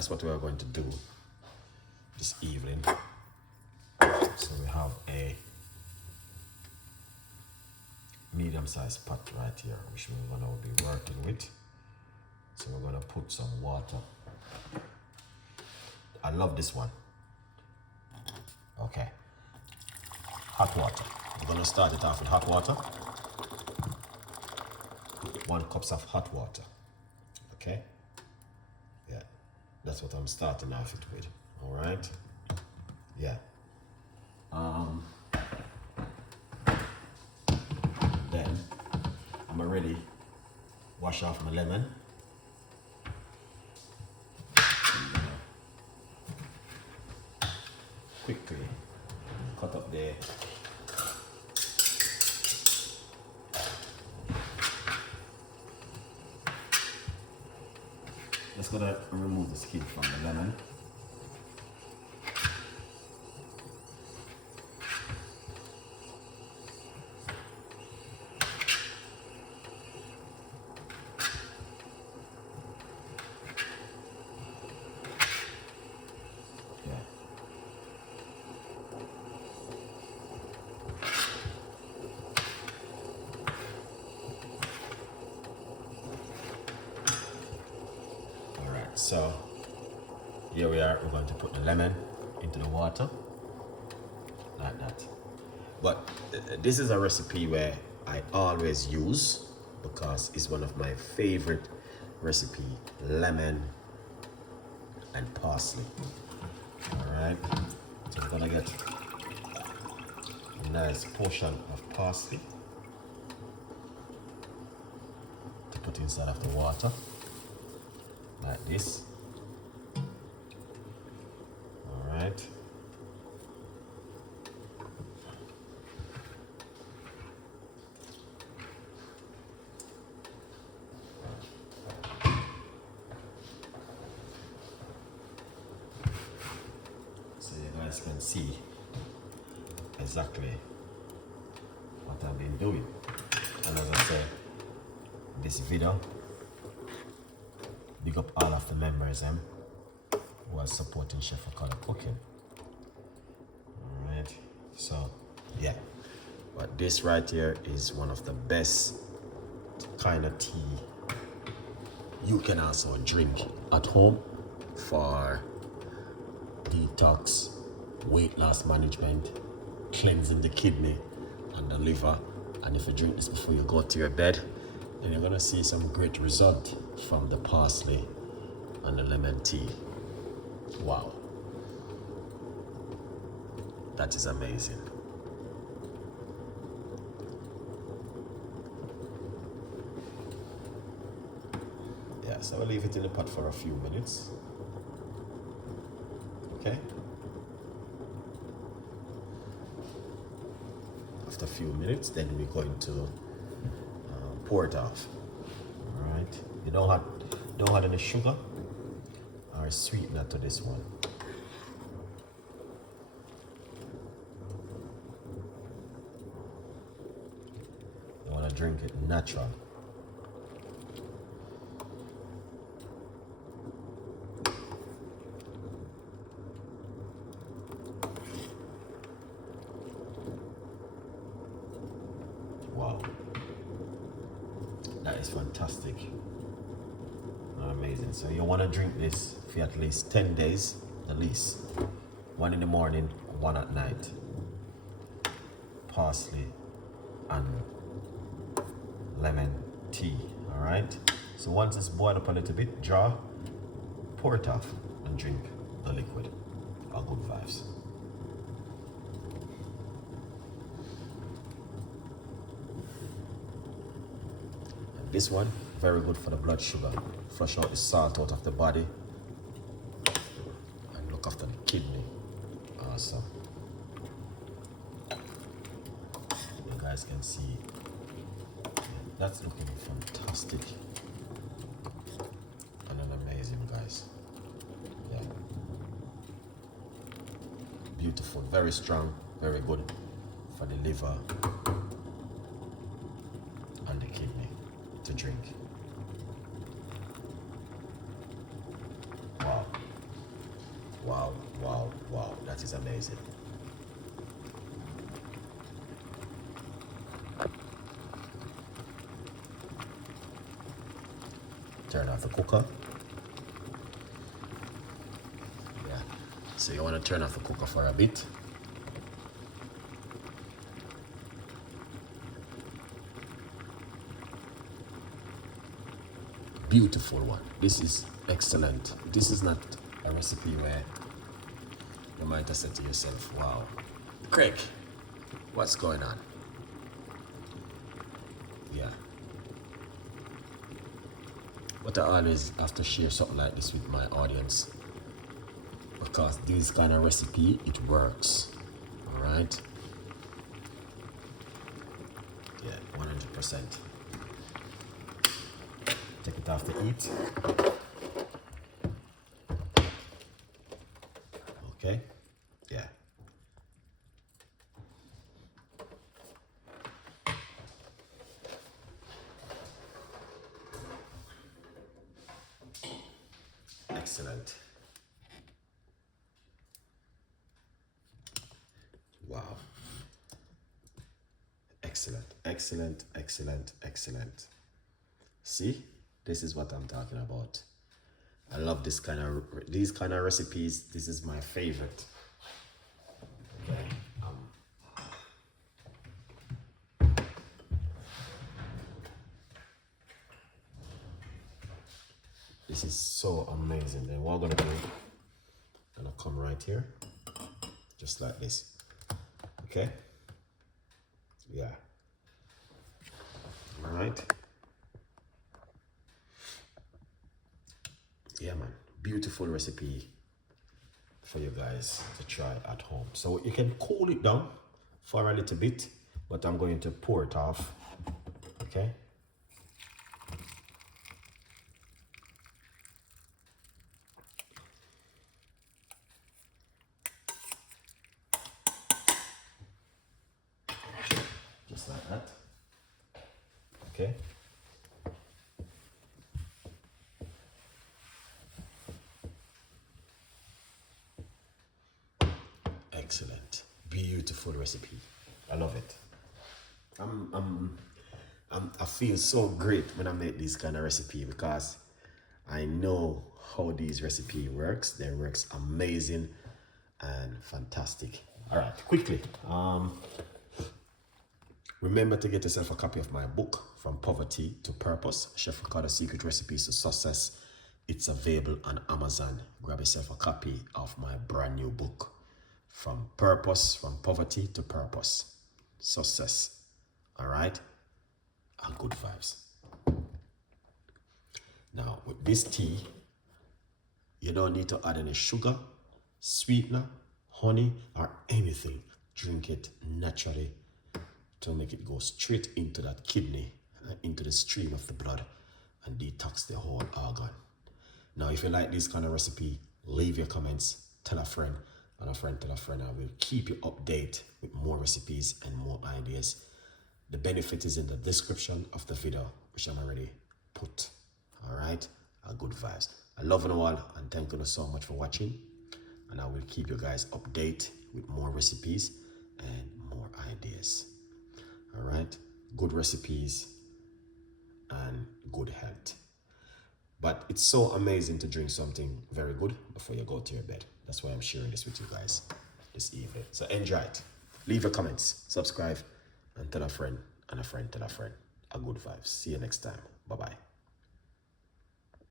That's what we are going to do this evening. So we have a medium-sized pot right here, which we're going to be working with. So we're going to put some water. I love this one. Okay. Hot water. We're going to start it off with hot water. 1 cup of hot water. Okay? Yeah. That's what I'm starting off it with. All right? Yeah. Then I'm already wash off my lemon. Quickly cut up the just gonna remove the skin from the lemon. So here we are, we're going to put the lemon into the water like that. But this is a recipe where I always use because it's one of my favorite recipe, lemon and parsley. All right, so we're gonna get a nice portion of parsley to put inside of the water. Like this. All right. So you guys can see exactly what I've been doing. And as I said, this video, big up all of the members who are supporting Chef Ricardo cooking. Alright, so yeah. But this right here is one of the best kind of tea you can also drink at home for detox, weight loss management, cleansing the kidney and the liver. And if you drink this before you go to your bed, then you're gonna see some great result from the parsley and the lemon tea. Wow. That is amazing. Yeah, so I'll leave it in the pot for a few minutes. Okay? After a few minutes, then we're going to pour it off. All right. You don't add any sugar or sweetener to this one. You want to drink it natural. Wow. That is fantastic. Amazing. So you want to drink this for at least 10 days, at least. 1 in the morning, 1 at night. Parsley and lemon tea, all right? So once it's boiled up a little bit, draw, pour it off and drink the liquid. All good vibes. This one, very good for the blood sugar. Flush out the salt out of the body and look after the kidney. Awesome. You guys can see that's looking fantastic and an amazing, guys. Yeah. Beautiful, very strong, very good for the liver and the kidney to drink. Wow. Wow, wow, wow, that is amazing. Turn off the cooker. Yeah, so you want to turn off the cooker for a bit. Beautiful one. This is excellent. This is not a recipe where you might have said to yourself, wow, Craig, what's going on? Yeah. But I always have to share something like this with my audience, because this kind of recipe, it works. All right? Yeah, 100%. Take it off the heat. Okay? Yeah. Excellent. Wow. Excellent, excellent, excellent, excellent. See, this is what I'm talking about. I love these kind of recipes. This is my favorite. Okay. This is so amazing. Then what I'm gonna do, I'm gonna come right here, just like this. Okay. Yeah. All right. Yeah, man. Beautiful recipe for you guys to try at home. So you can cool it down for a little bit, but I'm going to pour it off. Okay. Just like that. Okay. Excellent. Beautiful recipe. I love it. I feel so great when I make this kind of recipe, because I know how these recipe works. They works amazing and fantastic. All right, quickly. Remember to get yourself a copy of my book, From Poverty to Purpose, Chef Ricardo Secret Recipes to Success. It's available on Amazon. Grab yourself a copy of my brand new book, From Poverty to Purpose, Success. All right? And good vibes. Now, with this tea, you don't need to add any sugar, sweetener, honey, or anything. Drink it naturally to make it go straight into that kidney, into the stream of the blood, and detox the whole organ. Now, if you like this kind of recipe, leave your comments, tell a friend, and a friend tell a friend. I will keep you updated with more recipes and more ideas. The benefit is in the description of the video, which I'm already put. All right, good vibes. I love you all, and thank you so much for watching. And I will keep you guys updated with more recipes and more ideas. All right, good recipes and good health. But it's so amazing to drink something very good before you go to your bed. That's why I'm sharing this with you guys this evening. So enjoy it. Leave your comments, subscribe, and tell a friend, and a friend tell a friend. A good vibes. See you next time. Bye-bye.